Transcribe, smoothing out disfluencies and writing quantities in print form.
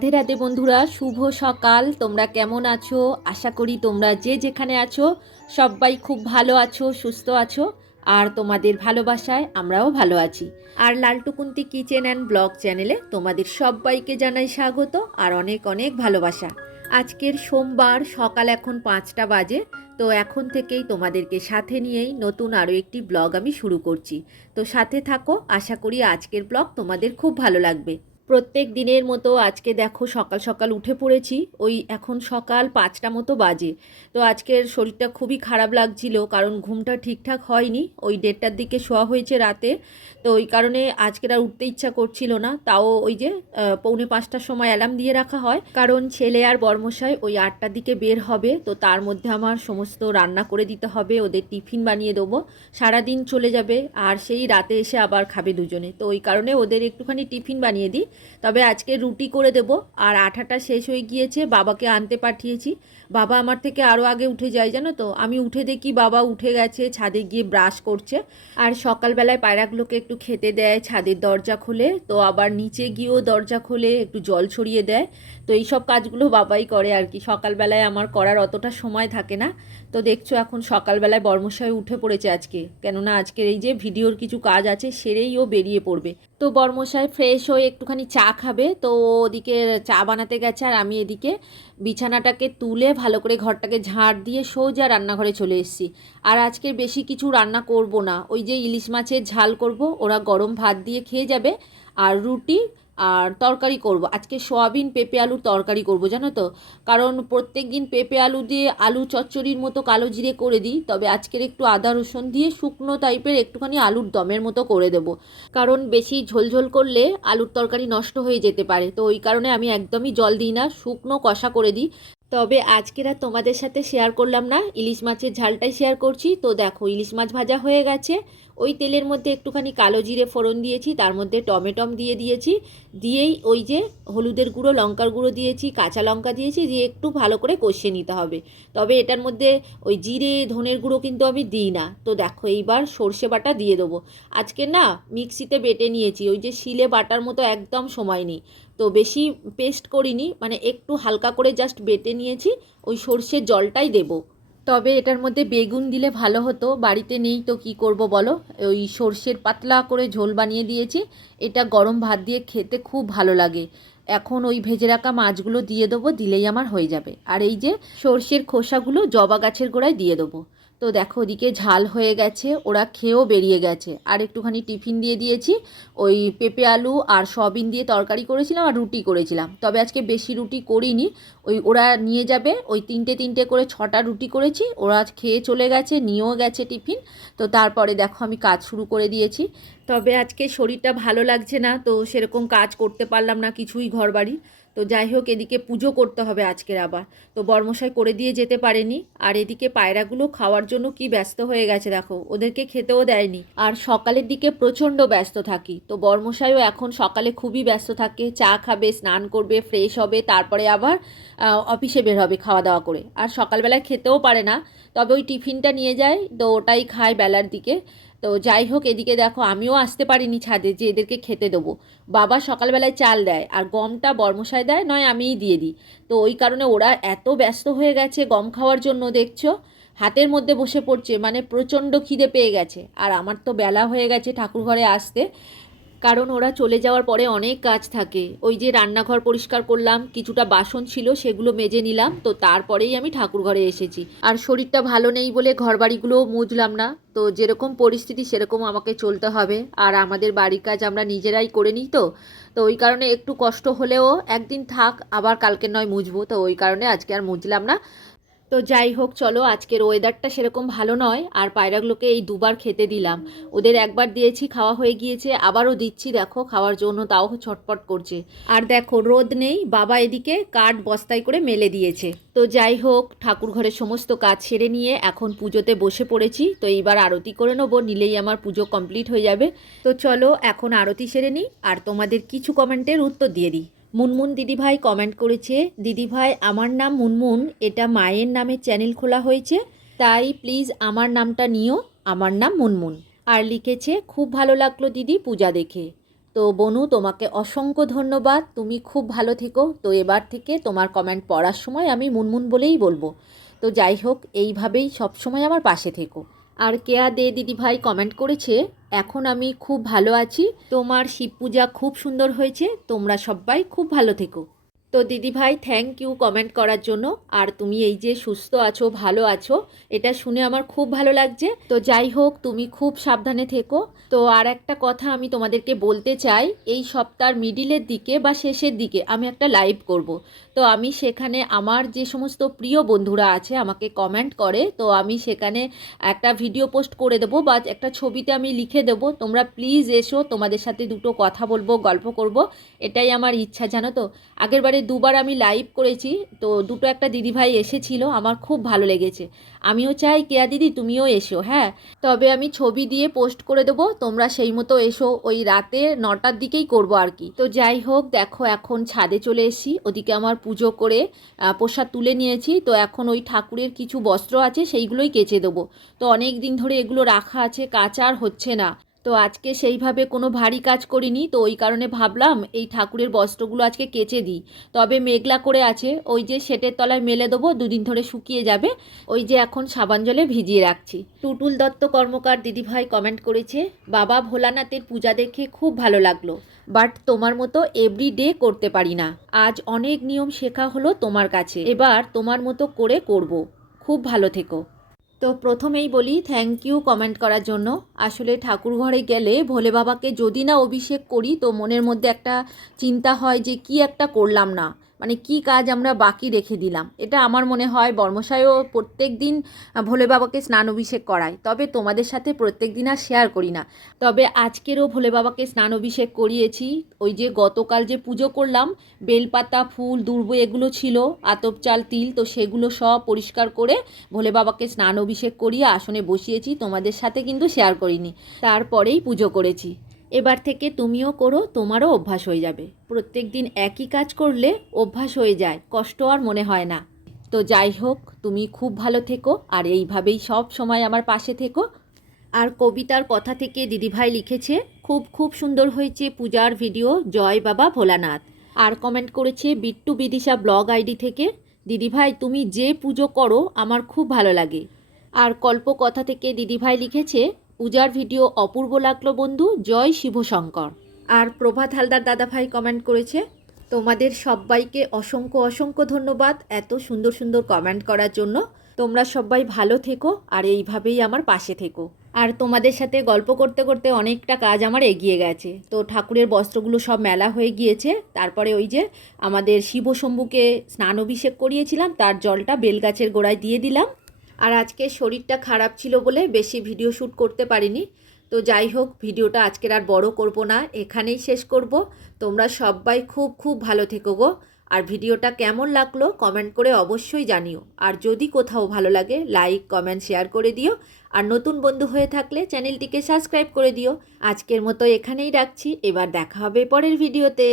রাধে রাধে বন্ধুরা, শুভ সকাল। তোমরা কেমন আছো? আশা করি তোমরা যে যেখানে আছো সবাই খুব ভালো আছো, সুস্থ আছো। আর তোমাদের ভালোবাসায় আমরাও ভালো আছি। আর লালটুকুন্তি কিচেন অ্যান্ড ব্লগ চ্যানেলে তোমাদের সবাইকে জানাই স্বাগত আর অনেক অনেক ভালোবাসা। আজকের সোমবার, সকাল এখন 5টা বাজে। তো এখন থেকেই তোমাদেরকে সাথে নিয়েই নতুন আরও একটি ব্লগ আমি শুরু করছি। তো সাথে থাকো, আশা করি আজকের ব্লগ তোমাদের খুব ভালো লাগবে। প্রত্যেক দিনের মতো আজকে দেখো সকাল সকাল উঠে পড়েছি। ওই এখন সকাল 5টা মতো বাজে। তো আজকের শরীরটা খুবই খারাপ লাগছিল, কারণ ঘুমটা ঠিকঠাক হয়নি। ওই 1:30টার দিকে শোয়া হয়েছে রাতে। তো ওই কারণে আজকের আর উঠতে ইচ্ছা করছিল না। তাও ওই যে 4:45টার সময় অ্যালার্ম দিয়ে রাখা হয়, কারণ ছেলে আর বরমশাই ওই 8টার দিকে বের হবে। তো তার মধ্যে আমার সমস্ত রান্না করে দিতে হবে, ওদের টিফিন বানিয়ে দেবো। সারাদিন চলে যাবে আর সেই রাতে এসে আবার খাবে দুজনে। তো ওই কারণে ওদের একটুখানি টিফিন বানিয়ে দিই। তবে আজকে রুটি করে দেব। আর আটাটা শেষ হয়ে গিয়েছে, বাবাকে আনতে পাঠিয়েছি। বাবা আমার থেকে আরও আগে উঠে যায়, জানো তো। আমি উঠে দেখি বাবা উঠে গেছে, ছাদে গিয়ে ব্রাশ করছে। আর সকালবেলায় পায়রাগুলোকে একটু খেতে দেয়, ছাদের দরজা খোলে, তো আবার নিচে গিয়েও দরজা খোলে, একটু জল ছড়িয়ে দেয়। তো এই সব কাজগুলো বাবাই করে আর কি। সকালবেলায় আমার করার অতটা সময় থাকে না। তো দেখছো এখন সকালবেলায় বর্মশাই উঠে পড়েছে আজকে, কেননা আজকের এই যে ভিডিওর কিছু কাজ আছে সেরেই ও বেরিয়ে পড়বে। তো বর্মশাই ফ্রেশ হয়ে একটুখানি চা খাবে, তো ওদিকে চা বানাতে গেছে আর আমি এদিকে বিছানাটাকে তুলে ভালো করে ঘরটাকে ঝাড় দিয়ে সোজা রান্নাঘরে চলে এসেছি। আর আজকের বেশি কিছু রান্না করব না, ওই যে ইলিশ মাছের ঝাল করব, ওরা গরম ভাত দিয়ে খেয়ে যাবে। আর রুটি আর তরকারি করব আজকে, সয়াবিন পেঁপে আলুর তরকারি করব, জানো তো। কারণ প্রত্যেক দিন পেঁপে আলু দিয়ে আলু চচ্চড়ির মতো কালো জিরে করে দিই, তবে আজকের একটু আদা রসুন দিয়ে শুকনো টাইপের একটুখানি আলুর দমের মতো করে দেব। কারণ বেশি ঝোলঝোল করলে আলুর তরকারি নষ্ট হয়ে যেতে পারে। তো ওই কারণে আমি একদমই জল দিই না, শুকনো কষা করে দিই। তবে আজকের আর তোমাদের সাথে শেয়ার করলাম না, ইলিশ মাছের ঝালটাই শেয়ার করছি। তো দেখো ইলিশ মাছ ভাজা হয়ে গেছে। ওই তেলের মধ্যে একটুখানি কালো জিরে ফোড়ন দিয়েছি, তার মধ্যে টমেটম দিয়ে দিয়েছি। দিয়েই ওই যে হলুদের গুঁড়ো, লঙ্কার গুঁড়ো দিয়েছি, কাঁচা লঙ্কা দিয়েছি, দিয়ে একটু ভালো করে কষিয়ে নিতে হবে। তবে এটার মধ্যে ওই জিরে ধনের গুঁড়ো কিন্তু আমি দিই না। তো দেখো এইবার সর্ষে বাটা দিয়ে দেবো। আজকে না মিক্সিতে বেটে নিয়েছি, ওই যে শিলে বাটার মতো একদম সময় নেই। তো বেশি পেস্ট করিনি, মানে একটু হালকা করে জাস্ট বেটে নিয়েছি। ওই সর্ষের জলটাই দেব। তবে এটার মধ্যে বেগুন দিলে ভালো হতো, বাড়িতে নেই তো কি করব বলো। ওই সর্ষের পাতলা করে ঝোল বানিয়ে দিয়েছি। এটা গরম ভাত দিয়ে খেতে খুব ভালো লাগে। এখন ওই ভেজে রাখা মাছগুলো দিয়ে দেবো, দিলেই আমার হয়ে যাবে। আর এই যে সর্ষের খোসাগুলো জবা গাছের গোড়ায় দিয়ে দেবো। তো দেখো ওদিকে ঝাল হয়ে গেছে, ওরা খেয়েও বেরিয়ে গেছে। আর একটুখানি টিফিন দিয়ে দিয়েছি। ওই পেঁপে আলু আর সয়াবিন দিয়ে তরকারি করেছিলাম আর রুটি করেছিলাম। তবে আজকে বেশি রুটি করিনি, ওই ওরা নিয়ে যাবে, ওই তিনটে তিনটে করে 6টা রুটি করেছি। ওরা খেয়ে চলে গেছে, নিয়েও গেছে টিফিন। তো তারপরে দেখো আমি কাজ শুরু করে দিয়েছি। তবে আজকে শরীরটা ভালো লাগছে না, তো সেরকম কাজ করতে পারলাম না কিছুই ঘরবাড়ি। তো যাই হোক, এদিকে পুজো করতে হবে আজকের আবার। তো বর্মশাই করে দিয়ে যেতে পারেনি। আর এদিকে পায়রাগুলো খাওয়ার জন্য কি ব্যস্ত হয়ে গেছে দেখো, ওদেরকে খেতেও দেয়নি। আর সকালের দিকে প্রচণ্ড ব্যস্ত থাকি। তো বর্মশাইও এখন সকালে খুবই ব্যস্ত থাকে, চা খাবে, স্নান করবে, ফ্রেশ হবে, তারপরে আবার অফিসে বের হবে খাওয়া দাওয়া করে। আর সকালবেলায় খেতেও পারে না, তবে ওই টিফিনটা নিয়ে যায়, তো ওটাই খায় বেলার দিকে। তো যাই হোক, এদিকে দেখো আমিও আসতে পারিনি ছাদে যে এদেরকে খেতে দেবো। বাবা সকালবেলায় চাল দেয় আর গমটা বর্মশাই দেয়, নয় আমিই দিয়ে দিই। তো ওই কারণে ওরা এত ব্যস্ত হয়ে গেছে গম খাওয়ার জন্য, দেখছো হাতের মধ্যে বসে পড়ছে, মানে প্রচণ্ড খিদে পেয়ে গেছে। আর আমার তো বেলা হয়ে গেছে ঠাকুর ঘরে আসতে, কারণ ওরা চলে যাওয়ার পরে অনেক কাজ থাকে। ওই যে রান্নাঘর পরিষ্কার করলাম, কিছুটা বাসন ছিল সেগুলো মেজে নিলাম, তো তারপরেই আমি ঠাকুর ঘরে এসেছি। আর শরীরটা ভালো নেই বলে ঘরবাড়িগুলোও মুছলাম না। তো যেরকম পরিস্থিতি সেরকম আমাকে চলতে হবে। আর আমাদের বাড়ির কাজ আমরা নিজেরাই করে নিই। তো তো ওই কারণে একটু কষ্ট হলেও একদিন থাক, আবার কালকে নয় মুছবো। তো ওই কারণে আজকে আর মুছলাম না। তো যাই হোক, চলো আজকের ওয়েদারটা সেরকম ভালো নয়। আর পায়রাগুলোকে এই দুবার খেতে দিলাম। ওদের একবার দিয়েছি, খাওয়া হয়ে গিয়েছে, আবারও দিচ্ছি দেখো খাওয়ার জন্য, তাও ছটপট করছে। আর দেখো রোদ নেই, বাবা এদিকে কাঠ বস্তায় করে মেলে দিয়েছে। তো যাই হোক, ঠাকুর ঘরের সমস্ত কাজ সেরে নিয়ে এখন পুজোতে বসে পড়েছি। তো এইবার আরতি করে নেবো, নিলেই আমার পুজো কমপ্লিট হয়ে যাবে। তো চলো এখন আরতি সেরে নিই আর তোমাদের কিছু কমেন্টের উত্তর দিয়ে দিই। মুনমুন দিদিভাই কমেন্ট করেছে, দিদিভাই আমার নাম মুনমুন, এটা মায়ের নামে চ্যানেল খোলা হয়েছে, তাই প্লিজ আমার নামটা নিও, আমার নাম মুনমুন। আর লিখেছে, খুব ভালো লাগলো দিদি পূজা দেখে। তো বনু, তোমাকে অসংখ্য ধন্যবাদ, তুমি খুব ভালো থেকো। তো এবার থেকে তোমার কমেন্ট পড়ার সময় আমি মুনমুন বলেই বলবো। তো যাই হোক, এইভাবেই সবসময় আমার পাশে থেকো। আর কেয়া দে দিদিভাই কমেন্ট করেছে, এখন আমি খুব ভালো আছি, তোমার শিব পূজা খুব সুন্দর হয়েছে, তোমরা সবাই খুব ভালো থেকো। তো দিদিভাই থ্যাংক ইউ কমেন্ট করার জন্য। আর তুমি এই যে সুস্থ আছো, ভালো আছো, এটা শুনে আমার খুব ভালো লাগছে। তো যাই হোক, তুমি খুব সাবধানে থেকো। তো আর একটা কথা আমি তোমাদেরকে বলতে চাই, এই সপ্তাহের মিডিলের দিকে বা শেষের দিকে আমি একটা লাইভ করব। তো আমি সেখানে আমার যে সমস্ত প্রিয় বন্ধুরা আছে আমাকে কমেন্ট করে, তো আমি সেখানে একটা ভিডিও পোস্ট করে দেবো বা একটা ছবিতে আমি লিখে দেবো, তোমরা প্লিজ এসো, তোমাদের সাথে দুটো কথা বলবো, গল্প করব, এটাই আমার ইচ্ছা, জানো তো। আগেরবারে দুবার আমি লাইভ করেছি, তো দুটো একটা দিদিভাই এসেছিল, আমার খুব ভালো লেগেছে। আমিও চাই কেয়া দিদি তুমিও এসো, হ্যাঁ। তবে আমি ছবি দিয়ে পোস্ট করে দেবো, তোমরা সেই মতো এসো, ওই রাতে 9টার দিকেই করব আর কি। তো যাই হোক, দেখো এখন ছাদে চলে এসেছি, ওদিকে আমার পুজো করে প্রসাদ তুলে নিয়েছি। তো এখন ওই ঠাকুরের কিছু বস্ত্র আছে সেইগুলোই কেচে দেবো। তো অনেক দিন ধরে এগুলো রাখা আছে, কাচা আর হচ্ছে না। তো আজকে সেইভাবে কোনো ভারী কাজ করিনি, তো ওই কারণে ভাবলাম এই ঠাকুরের বস্ত্রগুলো আজকে কেচে দিই। তবে মেঘলা করে আছে, ওই যে শেটের তলায় মেলে দেবো, দুদিন ধরে শুকিয়ে যাবে। ওই যে এখন সাবান জলে ভিজিয়ে রাখছি। টুটুল দত্ত কর্মকার দিদিভাই কমেন্ট করেছে, বাবা ভোলানাথের পূজা দেখে খুব ভালো লাগলো, বাট তোমার মতো এভরিডে করতে পারি না। আজ অনেক নিয়ম শেখা হলো তোমার কাছে, এবার তোমার মতো করে করব। খুব ভালো থেকো। তো প্রথমেই বলি থ্যাংক ইউ কমেন্ট করার জন্য। আসলে ঠাকুর ঘরে গেলে ভোলে বাবাকে যদি না অভিষেক করি, তো মনের মধ্যে একটা চিন্তা হয় যে কি একটা করলাম না, মানে কি কাজ আমরা বাকি রেখে দিলাম। এটা আমার মনে হয়। বর্মশাইও প্রত্যেক দিন ভোলে বাবাকে স্নান অভিষেক করায়, তবে তোমাদের সাথে প্রত্যেক দিন আর শেয়ার করি না। তবে আজকেরও ভোলে বাবাকে স্নান অভিষেক করিয়েছি। ওই যে গতকাল যে পুজো করলাম, বেলপাতা, ফুল, দুর্ব এগুলো ছিল, আতপ চাল, তিল, তো সেগুলো সব পরিষ্কার করে ভোলে বাবাকে স্নান অভিষেক করিয়ে আসনে বসিয়েছি, তোমাদের সাথে কিন্তু শেয়ার করিনি। তারপরেই পুজো করেছি। এবার থেকে তুমিও করো, তোমারও অভ্যাস হয়ে যাবে। প্রত্যেক দিন একই কাজ করলে অভ্যাস হয়ে যায়, কষ্ট আর মনে হয় না। তো যাই হোক, তুমি খুব ভালো থেকো আর এইভাবেই সব সময় আমার পাশে থেকো। আর কবিতার কথা থেকে দিদিভাই লিখেছে, খুব খুব সুন্দর হয়েছে পূজার ভিডিও, জয় বাবা ভোলানাথ। আর কমেন্ট করেছে বিট্টু বিদিশা ব্লগ আইডি থেকে, দিদিভাই তুমি যে পুজো করো আমার খুব ভালো লাগে। আর কল্প কথা থেকে দিদিভাই লিখেছে, পূজার ভিডিও অপূর্ব লাগলো বন্ধু, জয় শিবশঙ্কর। আর প্রভাত হালদার দাদাভাই কমেন্ট করেছে, তোমাদের সবাইকে অসংখ্য অসংখ্য ধন্যবাদ এত সুন্দর সুন্দর কমেন্ট করার জন্য। তোমরা সবাই ভালো থেকো আর এইভাবেই আমার পাশে থেকো। আর তোমাদের সাথে গল্প করতে করতে অনেকটা কাজ আমার এগিয়ে গেছে। তো ঠাকুরের বস্ত্রগুলো সব মেলা হয়ে গিয়েছে। তারপরে ওই যে আমাদের শিবশম্ভুকে স্নান অভিষেক করিয়েছিলাম, তার জলটা বেলগাছের গোড়ায় দিয়ে দিলাম। আর আজকে শরীরটা খারাপ ছিল বলে বেশি ভিডিও শ্যুট করতে পারিনি। তো যাই হোক, ভিডিওটা আজকের আর বড় করব না, এখানেই শেষ করব। তোমরা সবাই খুব খুব ভালো থেকো গো। আর ভিডিওটা কেমন লাগলো কমেন্ট করে অবশ্যই জানিও। আর যদি কোথাও ভালো লাগে লাইক, কমেন্ট, শেয়ার করে দিও। আর নতুন বন্ধু হয়ে থাকলে চ্যানেলটিকে সাবস্ক্রাইব করে দিও। আজকের মতো এখানেই রাখছি, এবার দেখা হবে পরের ভিডিওতে।